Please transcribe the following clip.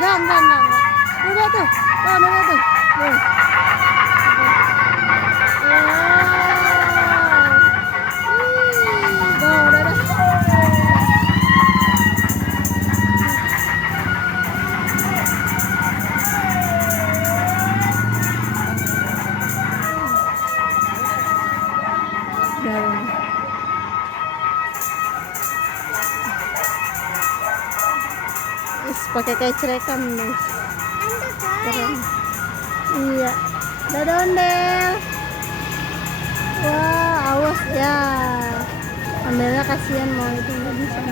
Enggak. Udah tuh. Oh, udah tuh. Tuh. Wow. Tuh, udah. Daun. Pakai kecerekan guys. Keren. Iya. Dadah ondel. Wah, awas ya. Ondelnya kasihan mau itu nggak bisa.